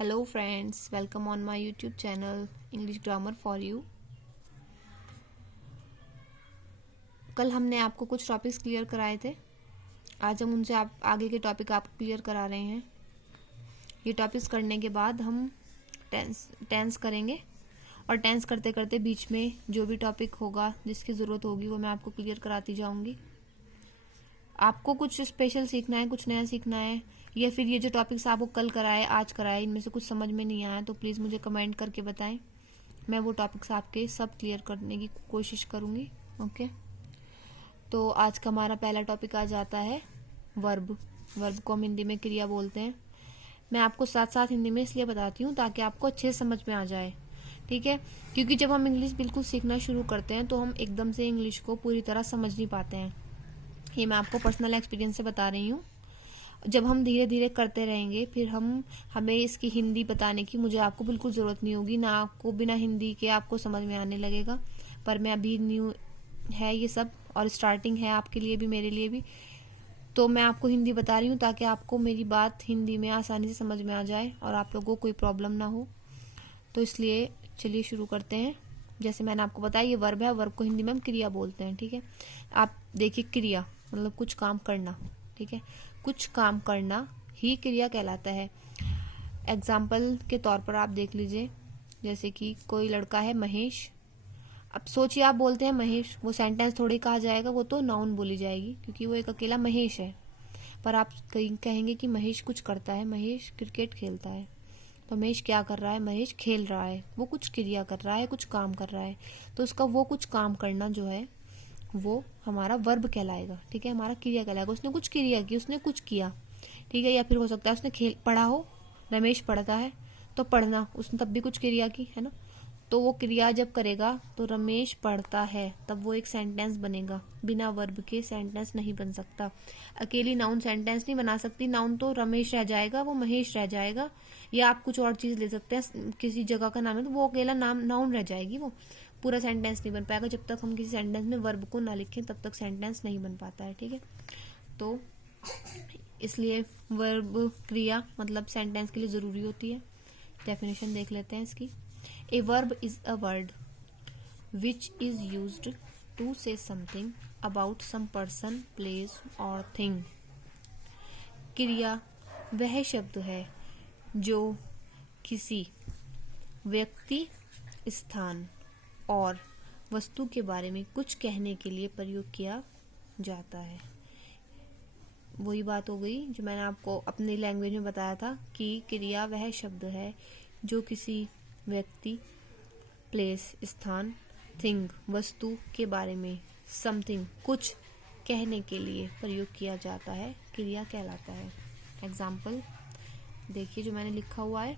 Hello friends, welcome on my YouTube channel English Grammar for You। कल हमने आपको कुछ टॉपिक्स क्लियर कराए थे। आज हम उनसे आप आगे के टॉपिक आपको क्लियर करा रहे हैं। ये टॉपिक्स करने के बाद हम टेंस करेंगे और टेंस करते करते बीच में जो भी टॉपिक होगा जिसकी ज़रूरत होगी वो मैं आपको क्लियर कराती जाऊंगी। आपको कुछ स्पेशल सीखना है, कुछ नया सीखना है, या फिर ये जो टॉपिक्स आपको कल कराए आज कराए इनमें से कुछ समझ में नहीं आया तो प्लीज़ मुझे कमेंट करके बताएं। मैं वो टॉपिक्स आपके सब क्लियर करने की कोशिश करूँगी। ओके, तो आज का हमारा पहला टॉपिक आ जाता है वर्ब। वर्ब को हम हिंदी में क्रिया बोलते हैं। मैं आपको साथ साथ हिंदी में इसलिए बताती हूँ ताकि आपको अच्छे से समझ में आ जाए, ठीक है। क्योंकि जब हम इंग्लिश बिल्कुल सीखना शुरू करते हैं तो हम एकदम से इंग्लिश को पूरी तरह समझ नहीं पाते हैं। ये मैं आपको पर्सनल एक्सपीरियंस से बता रही हूँ। जब हम धीरे धीरे करते रहेंगे फिर हमें इसकी हिंदी बताने की मुझे आपको बिल्कुल ज़रूरत नहीं होगी, ना आपको बिना हिंदी के आपको समझ में आने लगेगा। पर मैं अभी न्यू है ये सब और स्टार्टिंग है आपके लिए भी मेरे लिए भी, तो मैं आपको हिंदी बता रही हूँ ताकि आपको मेरी बात हिंदी में आसानी से समझ में आ जाए और आप लोगों को कोई प्रॉब्लम ना हो। तो इसलिए चलिए शुरू करते हैं। जैसे मैंने आपको बताया ये वर्ब है, वर्ब को हिंदी में हम क्रिया बोलते हैं, ठीक है। आप देखिए क्रिया मतलब कुछ काम करना, ठीक है। कुछ काम करना ही क्रिया कहलाता है। एग्जाम्पल के तौर पर आप देख लीजिए, जैसे कि कोई लड़का है महेश। अब सोचिए आप बोलते हैं महेश, वो सेंटेंस थोड़ी कहा जाएगा, वो तो नाउन बोली जाएगी क्योंकि वो एक अकेला महेश है। पर आप कहेंगे कि महेश कुछ करता है, महेश क्रिकेट खेलता है। तो महेश क्या कर रहा है? महेश खेल रहा है, वो कुछ क्रिया कर रहा है, कुछ काम कर रहा है। तो उसका वो कुछ काम करना जो है वो हमारा वर्ब कहलाएगा, ठीक है। हमारा क्रिया कहलाएगा। उसने कुछ क्रिया की, उसने कुछ किया, ठीक है। या फिर हो सकता है उसने पढ़ा हो, रमेश पढ़ता है तो पढ़ना, उसने तब भी कुछ क्रिया की है ना। तो वो क्रिया जब करेगा तो रमेश पढ़ता है, तब वो एक सेंटेंस बनेगा। बिना वर्ब के सेंटेंस नहीं बन सकता। अकेली नाउन सेंटेंस नहीं बना सकती। नाउन तो रमेश रह जाएगा, वो महेश रह जाएगा, या आप कुछ और चीज ले सकते हैं, किसी जगह का नाम है तो वो अकेला नाम नाउन रह जाएगी, वो पूरा सेंटेंस नहीं बन पाएगा। जब तक हम किसी सेंटेंस में वर्ब को ना लिखें तब तक सेंटेंस नहीं बन पाता है, ठीक है। तो इसलिए वर्ब क्रिया मतलब सेंटेंस के लिए जरूरी होती है। डेफिनेशन देख लेते हैं इसकी। A verb is a word which is used to say something about some person, place or thing. क्रिया वह शब्द है जो किसी व्यक्ति, स्थान और वस्तु के बारे में कुछ कहने के लिए प्रयोग किया जाता है। वही बात हो गई जो मैंने आपको अपनी लैंग्वेज में बताया था कि क्रिया वह शब्द है जो किसी व्यक्ति, प्लेस स्थान, थिंग वस्तु के बारे में, समथिंग कुछ कहने के लिए प्रयोग किया जाता है, क्रिया कहलाता है। एग्जाम्पल देखिए जो मैंने लिखा हुआ है,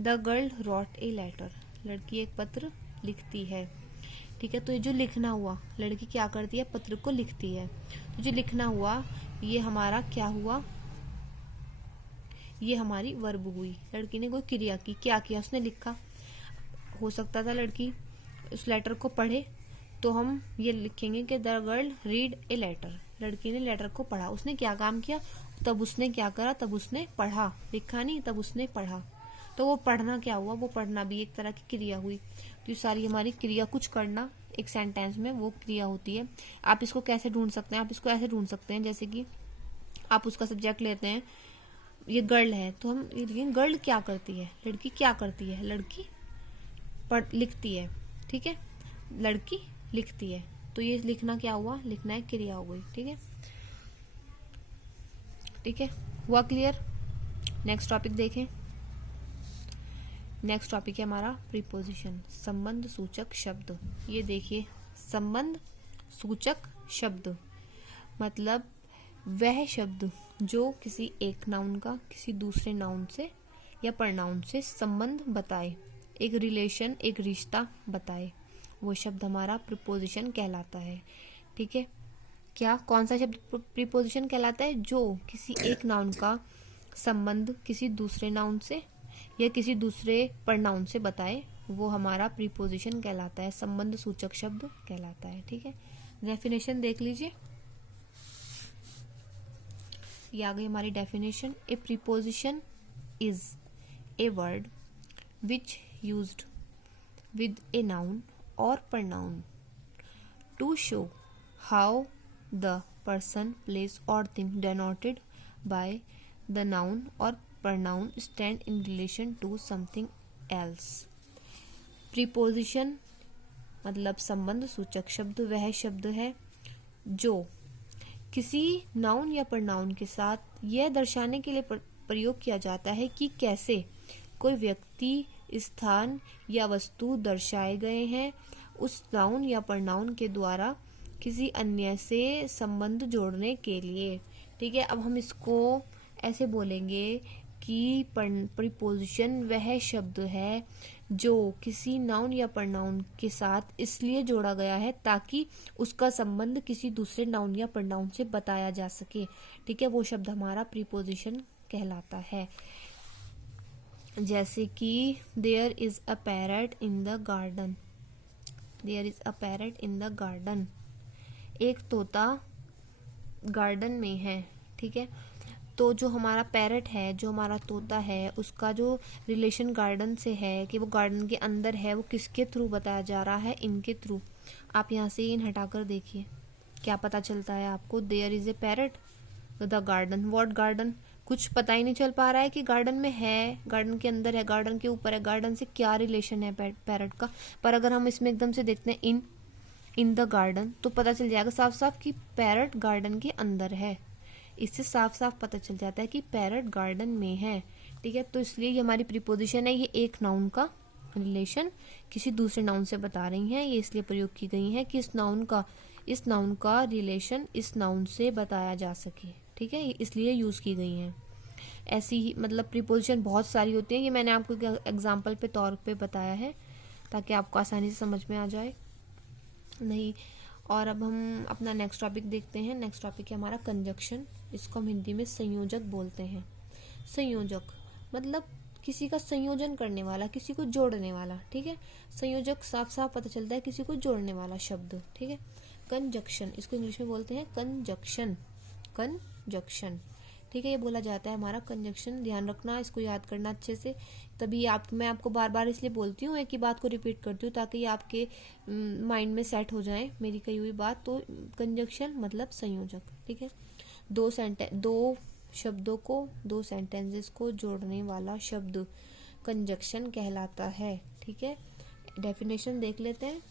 the girl wrote a letter, लड़की एक पत्र लिखती है, ठीक है। तो ये जो लिखना हुआ, लड़की क्या करती है? पत्र को लिखती है। तो जो लिखना हुआ ये हमारा क्या हुआ? ये हमारी वर्ब हुई। लड़की ने कोई क्रिया की, क्या किया? उसने लिखा। हो सकता था लड़की उस लेटर को पढ़े, तो हम ये लिखेंगे कि the girl read a letter, लड़की ने लेटर को पढ़ा। उसने क्या काम किया? तब उसने क्या करा? तब उसने पढ़ा, लिखा नहीं, तब उसने पढ़ा। तो वो पढ़ना क्या हुआ? वो पढ़ना भी एक तरह की क्रिया हुई। तो ये सारी हमारी क्रिया, कुछ करना एक सेंटेंस में वो क्रिया होती है। आप इसको कैसे ढूंढ सकते हैं? आप इसको ऐसे ढूंढ सकते हैं जैसे कि आप उसका सब्जेक्ट लेते हैं, ये गर्ल है तो हम ये गर्ल क्या करती है, लड़की क्या करती है? लड़की लिखती है, ठीक है। लड़की लिखती है, तो ये लिखना क्या हुआ? लिखना है क्रिया हो गई, ठीक है। ठीक है, हुआ क्लियर? नेक्स्ट टॉपिक देखें। नेक्स्ट टॉपिक है हमारा प्रीपोजिशन, संबंध सूचक शब्द। ये देखिए, संबंध सूचक शब्द मतलब वह शब्द जो किसी एक नाउन का किसी दूसरे नाउन से या प्रनाउन से संबंध बताए, एक रिलेशन, एक रिश्ता बताए, वो शब्द हमारा प्रीपोजिशन कहलाता है, ठीक है। क्या, कौन सा शब्द प्रीपोजिशन कहलाता है? जो किसी एक नाउन का संबंध किसी दूसरे नाउन से या किसी दूसरे प्रनाउन से बताए, वो हमारा प्रीपोजिशन कहलाता है, संबंध सूचक शब्द कहलाता है, ठीक है। डेफिनेशन देख लीजिए, ये आ गई हमारी definition. A preposition is a word which used with a noun or pronoun to show how the person, place or thing denoted by the noun or pronoun stand in relation to something else. Preposition मतलब संबंध सूचक शब्द वह शब्द है जो किसी noun या प्रनाउन के साथ यह दर्शाने के लिए प्रयोग किया जाता है कि कैसे कोई व्यक्ति, स्थान या वस्तु दर्शाए गए हैं उस नाउन या प्रनाउन के द्वारा किसी अन्य से संबंध जोड़ने के लिए। ठीक है, अब हम इसको ऐसे बोलेंगे कि प्रीपोजिशन वह शब्द है जो किसी नाउन या प्रनाउन के साथ इसलिए जोड़ा गया है ताकि उसका संबंध किसी दूसरे नाउन या प्रनाउन से बताया जा सके। ठीक है, वो शब्द हमारा प्रीपोजिशन कहलाता है। जैसे कि there is a parrot in the garden, there is a parrot in the garden, एक तोता गार्डन में है। ठीक है, तो जो हमारा पैरट है, जो हमारा तोता है, उसका जो रिलेशन गार्डन से है कि वो गार्डन के अंदर है, वो किसके थ्रू बताया जा रहा है, इनके थ्रू। आप यहाँ से इन हटाकर देखिए क्या पता चलता है आपको। There is a parrot the garden, what garden, कुछ पता ही नहीं चल पा रहा है कि गार्डन में है, गार्डन के अंदर है, गार्डन के ऊपर है, गार्डन से क्या रिलेशन है पैरट का। पर अगर हम इसमें एकदम से देखते हैं इन द गार्डन तो पता चल जाएगा साफ साफ कि पैरट गार्डन के अंदर है। इससे साफ साफ पता चल जाता है कि पैरट गार्डन में है। ठीक है, तो इसलिए ये हमारी प्रीपोजिशन है, ये एक नाउन का रिलेशन किसी दूसरे नाउन से बता रही हैं। ये इसलिए प्रयोग की गई है कि इस नाउन का रिलेशन इस नाउन से बताया जा सके। ठीक है, इसलिए यूज की गई हैं। ऐसी ही मतलब प्रीपोजिशन बहुत सारी होती हैं, ये मैंने आपको एग्जाम्पल पे तौर पे बताया है ताकि आपको आसानी से समझ में आ जाए। नहीं, और अब हम अपना नेक्स्ट टॉपिक देखते हैं। नेक्स्ट टॉपिक है हमारा कंजक्शन, इसको हम हिंदी में संयोजक बोलते हैं। संयोजक मतलब किसी का संयोजन करने वाला, किसी को जोड़ने वाला। ठीक है, संयोजक साफ साफ पता चलता है किसी को जोड़ने वाला शब्द। ठीक है, कंजक्शन, इसको इंग्लिश में बोलते हैं कंजक्शन, कंजक्शन। ठीक है, ये बोला जाता है हमारा कंजक्शन। ध्यान रखना, इसको याद करना अच्छे से। तभी मैं आपको बार बार इसलिए बोलती हूँ, एक ही बात को रिपीट करती हूँ ताकि ये आपके माइंड में सेट हो जाए मेरी कही हुई बात। तो कंजक्शन मतलब संयोजक। ठीक है, दो शब्दों को, दो सेंटेंसेस को जोड़ने वाला शब्द कंजक्शन कहलाता है। ठीक है, डेफिनेशन देख लेते हैं।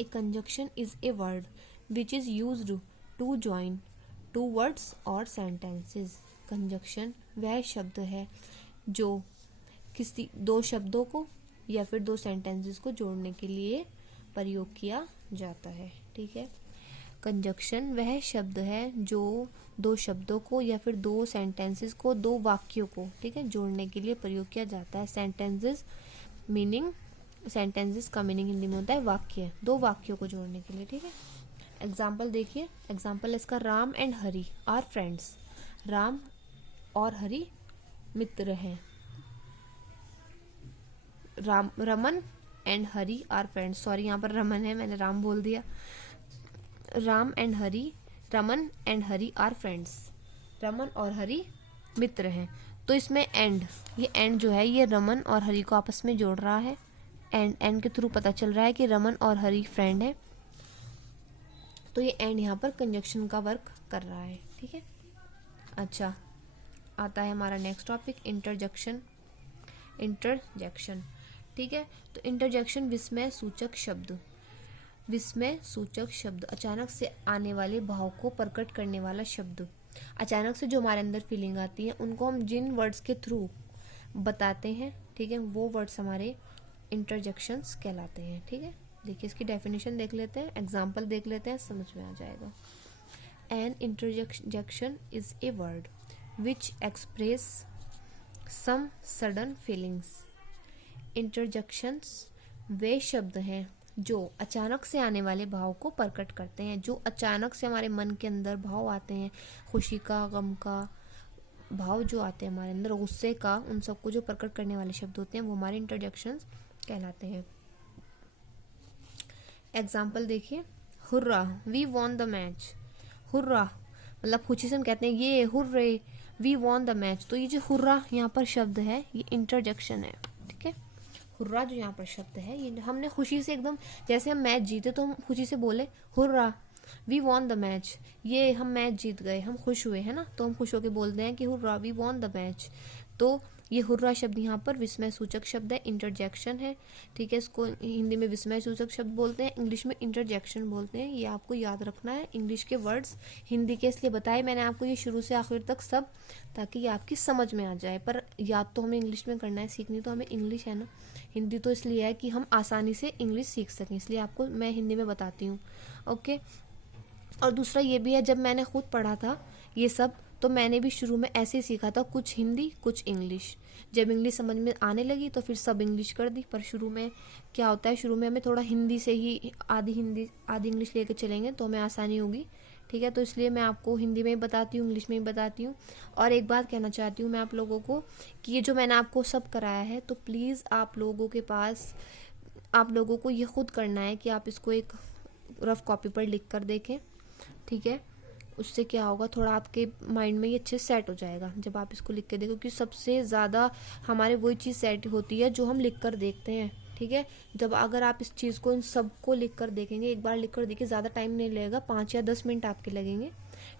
A conjunction is a word which is used to join two words or sentences. Conjunction वह शब्द है जो किसी दो शब्दों को या फिर दो सेंटेंसेस को जोड़ने के लिए प्रयोग किया जाता है। ठीक है, कंजक्शन वह शब्द है जो दो शब्दों को या फिर दो सेंटेंसेस को, दो वाक्यों को, ठीक है, जोड़ने के लिए प्रयोग किया जाता है। सेंटेंसेस का मीनिंग हिंदी में होता है वाक्य, दो वाक्यों को जोड़ने के लिए। ठीक है, एग्जाम्पल देखिए। एग्जाम्पल इसका, Ram and Hari are friends, Ram और हरि मित्र हैं। Raman and Hari are friends, sorry यहाँ पर रमन है, मैंने राम बोल दिया। Raman and Hari are friends, Raman और हरि मित्र हैं। तो इसमें ये एंड जो है ये रमन और हरि को आपस में जोड़ रहा है। एंड के थ्रू पता चल रहा है कि रमन और हरि फ्रेंड है। तो ये एंड यहाँ पर कंजक्शन का वर्क कर रहा है। ठीक है, अच्छा, आता है हमारा नेक्स्ट टॉपिक इंटरजेक्शन। ठीक है, तो इंटरजेक्शन विस्मय सूचक शब्द। विस्मय सूचक शब्द अचानक से आने वाले भाव को प्रकट करने वाला शब्द। अचानक से जो हमारे अंदर फीलिंग आती है उनको हम जिन वर्ड्स के थ्रू बताते हैं, ठीक है, वो वर्ड्स हमारे इंटरजेक्शंस कहलाते हैं। ठीक है, देखिए इसकी डेफिनेशन देख लेते हैं, एग्जाम्पल देख लेते हैं, समझ में आ जाएगा। An interjection is a word which express some sudden feelings. Interjections वे शब्द हैं जो अचानक से आने वाले भाव को प्रकट करते हैं। जो अचानक से हमारे मन के अंदर भाव आते हैं, खुशी का, गम का भाव जो आते हैं हमारे अंदर, गुस्से का, उन सबको जो प्रकट करने वाले शब्द होते हैं वो हमारे इंटरजेक्शंस कहलाते हैं। एग्जाम्पल देखिए, hurrah we won the match. Hurrah मतलब खुशी से हम कहते हैं ये hurray we won the match. तो ये जो हुर्रा यहाँ पर शब्द है ये इंटरजेक्शन है, ठीक है। हुर्रा जो यहाँ पर शब्द है ये हमने खुशी से एकदम, जैसे हम मैच जीते तो हम खुशी से बोले hurrah, we won the match, ये हम मैच जीत गए, हम खुश हुए है ना, तो हम खुश होकर बोलते हैं कि hurrah we won the match. तो ये हुर्रा शब्द यहाँ पर विस्मय सूचक शब्द है, इंटरजेक्शन है, ठीक है। इसको हिंदी में विस्मय सूचक शब्द बोलते हैं, इंग्लिश में इंटरजेक्शन बोलते हैं। ये आपको याद रखना है, इंग्लिश के वर्ड्स हिंदी के इसलिए बताए मैंने आपको ये शुरू से आखिर तक सब, ताकि ये आपकी समझ में आ जाए। पर याद तो हमें इंग्लिश में करना है, सीखनी तो हमें इंग्लिश है ना। हिंदी तो इसलिए है कि हम आसानी से इंग्लिश सीख सकें, इसलिए आपको मैं हिंदी में बताती हूँ, ओके। और दूसरा ये भी है, जब मैंने खुद पढ़ा था ये सब तो मैंने भी शुरू में ऐसे ही सीखा था, कुछ हिंदी कुछ इंग्लिश। जब इंग्लिश समझ में आने लगी तो फिर सब इंग्लिश कर दी। पर शुरू में क्या होता है, शुरू में हमें थोड़ा हिंदी से ही आधी हिंदी आधी इंग्लिश लेके चलेंगे तो हमें आसानी होगी, ठीक है। तो इसलिए मैं आपको हिंदी में ही बताती हूँ, इंग्लिश में ही बताती हूँ। और एक बात कहना चाहती हूँ मैं आप लोगों को कि ये जो मैंने आपको सब कराया है, तो प्लीज़ आप लोगों को ये खुद करना है कि आप इसको एक रफ कॉपी पर लिख कर देखें, ठीक है। उससे क्या होगा, थोड़ा आपके माइंड में ये अच्छे सेट हो जाएगा जब आप इसको लिख के देखो, क्योंकि सबसे ज़्यादा हमारे वही चीज़ सेट होती है जो हम लिख कर देखते हैं, ठीक है। जब अगर आप इस चीज़ को इन सबको लिख कर देखेंगे, एक बार लिख कर देखिए, ज़्यादा टाइम नहीं लगेगा, 5 या 10 मिनट आपके लगेंगे,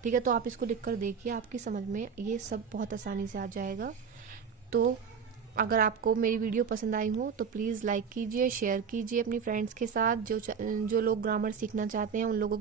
ठीक है। तो आप इसको लिख कर देखिए, आपकी समझ में ये सब बहुत आसानी से आ जाएगा। तो अगर आपको मेरी वीडियो पसंद आई हो तो प्लीज़ लाइक कीजिए, शेयर कीजिए अपनी फ्रेंड्स के साथ, जो लोग ग्रामर सीखना चाहते हैं उन लोगों